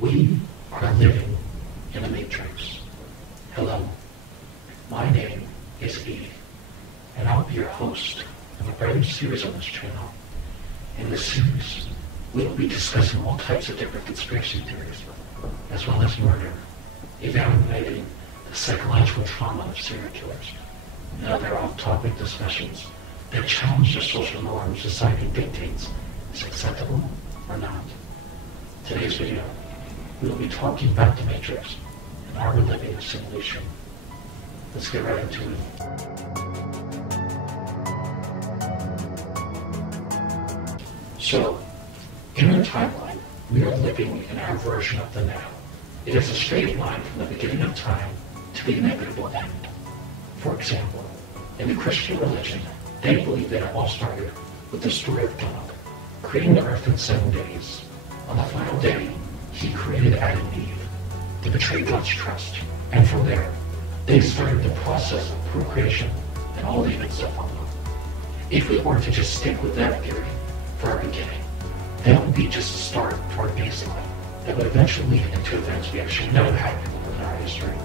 We are living in a matrix. Hello, my name is Eve, and I'll be your host of a brand new series on this channel. In this series, we will be discussing all types of different conspiracy theories, as well as murder, evaluating the psychological trauma of serial killers, and other off-topic discussions that challenge the social norms society dictates is acceptable or not. Today's video, we will be talking about the Matrix and are we living in a simulation? Let's get right into it. So, in our timeline, we are living in our version of the now. It is a straight line from the beginning of time to the inevitable end. For example, in the Christian religion, they believe that it all started with the story of God, creating the earth in 7 days. On the final day, He created Adam and Eve. They betrayed God's trust, and from there, they started the process of procreation and all the events that followed. If we were to just stick with that theory for our beginning, that would be just a start to our baseline that would eventually lead into events we actually know happened in our history,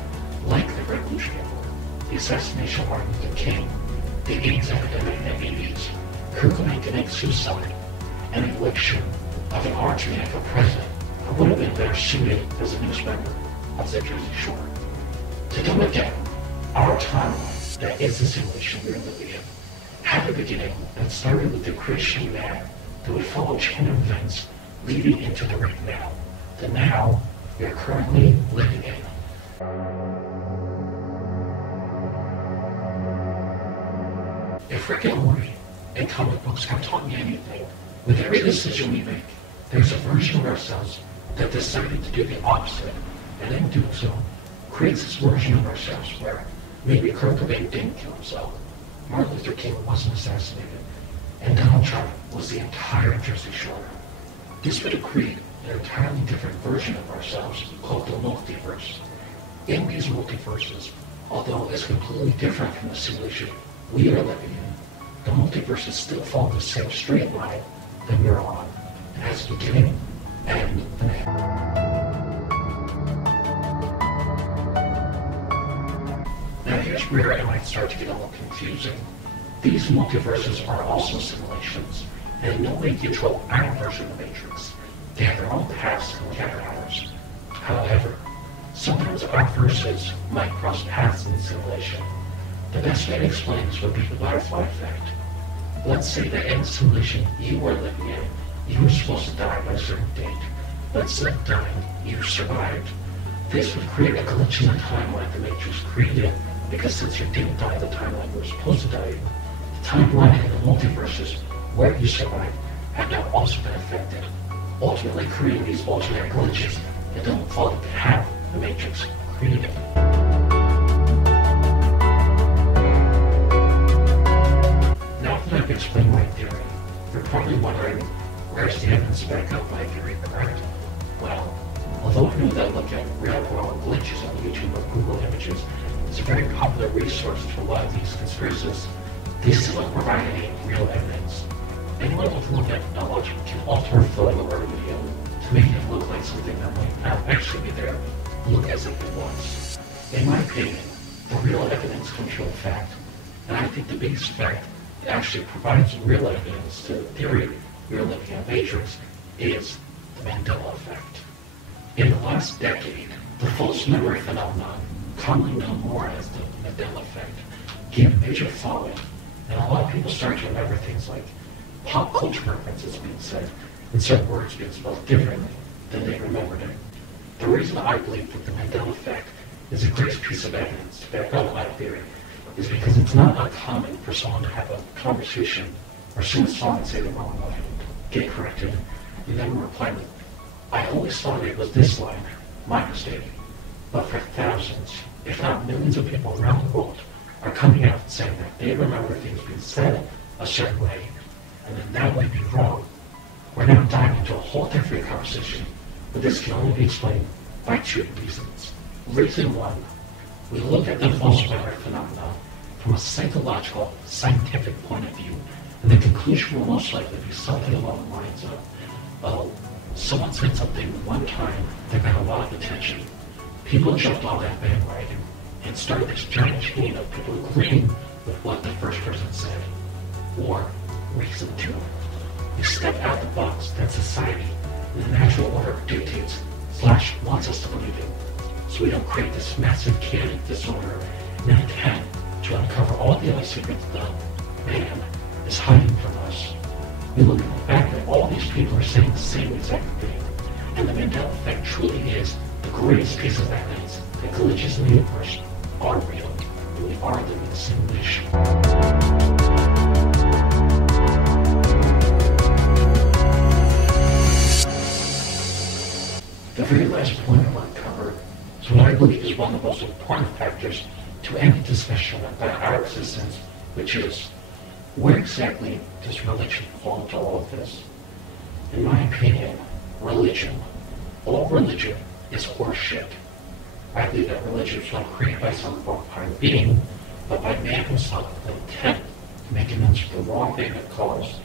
like the Revolutionary War, the assassination of Martin Luther King, the AIDS epidemic in the 80s, Kurt Cobain's suicide, and the election of an arch-maniac president who would have been better suited as a news member of the Jersey Shore. To come again, our timeline, that is the simulation we are living in, had a beginning that started with the creation of man that would follow a chain of events leading into the right now, the now we are currently living in. If Rick and Morty and comic books have taught me anything, with every decision we make, there's a version of ourselves that decided to do the opposite, and in doing so, creates this version of ourselves where maybe Kurt Cobain didn't kill himself, Martin Luther King wasn't assassinated, and Donald Trump was the entire Jersey Shore. This would have created an entirely different version of ourselves called the multiverse. In these multiverses, although it's completely different from the simulation we are living in, the multiverses still follow the same straight line that we're on. It has a beginning and an end. Now here's where it might start to get a little confusing. These multiverses are also simulations, and in no way control our version of the Matrix. They have their own paths and counter ours. However, sometimes our verses might cross paths in the simulation. The best way to explain this would be the butterfly effect. Let's say that in the simulation you were living in, you were supposed to die by a certain date, but instead of dying, you survived. This would create a glitch in the timeline the Matrix created, because since you didn't die the timeline you were supposed to die in, the timeline in the multiverses where you survived have now also been affected, ultimately creating these alternate glitches that don't follow the path the Matrix created. Now that I've explained my theory, you're probably wondering, where's the evidence to back up my theory, correct? Well, although I know that looking at real-world glitches on YouTube or Google Images is a very popular resource to a lot of these conspiracies, they still don't provide any real evidence. Anyone with a little bit of knowledge can alter a photo or a video to make it look like something that might not actually be there, look as if it was. In my opinion, the real evidence comes from the fact, and I think the biggest fact that actually provides real evidence to the theory we are living in a matrix is the Mandela effect. In the last decade, the false memory phenomenon, commonly known more as the Mandela effect, gained a major following, and a lot of people start to remember things like pop culture references being said and certain words being spelled differently than they remembered it. The reason I believe that the Mandela effect is a great piece of evidence to back up my theory is because it's not uncommon for someone to have a conversation or sing a song and say the wrong line, get corrected, and then reply with, I always thought it was this line, my mistake. But for thousands, if not millions of people around the world are coming out and saying that they remember things being said a certain way, and then that might be wrong. We're now diving into a whole different conversation, but this can only be explained by two reasons. Reason one, we look at the false memory phenomenon from a psychological, scientific point of view, and the conclusion will most likely be something along the lines of, oh, Someone said something one time that got a lot of attention. People jumped on that bandwagon and started this giant chain of people agreeing with what the first person said. Or reason 2. We step out the box that society and the natural order dictates / wants us to believe in. So we don't create this massive chaotic disorder in an attempt to uncover all the other secrets that man is hiding from us. We look at the fact that all these people are saying the same exact thing, and the Mandela effect truly is the greatest piece of evidence that glitches in the universe are real, and we are living in a simulation. The very last point I want to cover is what I believe is one of the most important factors to end the discussion about our existence, which is, where exactly does religion fall into all of this? In my opinion, religion, all religion, is horseshit. I believe that religion was not created by some higher being, but by man himself with intent to make amends for the wrong thing it caused.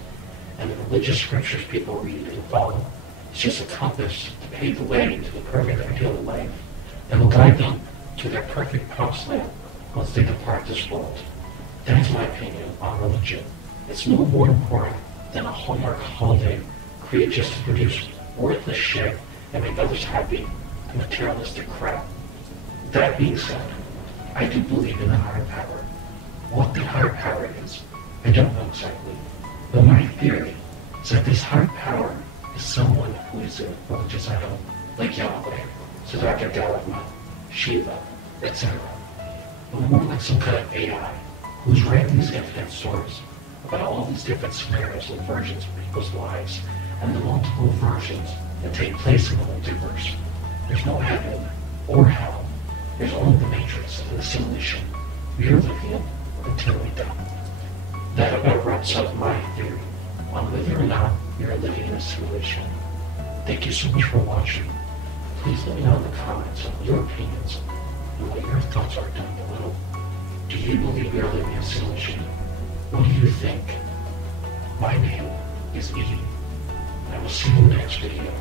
And the religious scriptures people read and follow is just a compass to pave the way to the perfect ideal of life that will guide them to their perfect promised land once they depart this world. That is my opinion on religion. It's no more important than a Hallmark holiday created just to produce worthless shit and make others happy and materialistic crap. That being said, I do believe in a higher power. What the higher power is, I don't know exactly. But my theory is that this higher power is someone who is a religious idol, like Yahweh, Siddhartha Gautama, Shiva, etc. But more like some kind of AI who's writing these infinite stories about all these different scenarios and versions of people's lives and the multiple versions that take place in the multiverse. There's no heaven or hell. There's only the matrix and the simulation we are living in until we die. That about wraps up my theory on whether or not we are living in a simulation. Thank you so much for watching. Please let me know in the comments on your opinions and what your thoughts are down below. Do you believe we are living in a simulation? What do you think? My name is Eden, and I will see you in the next video.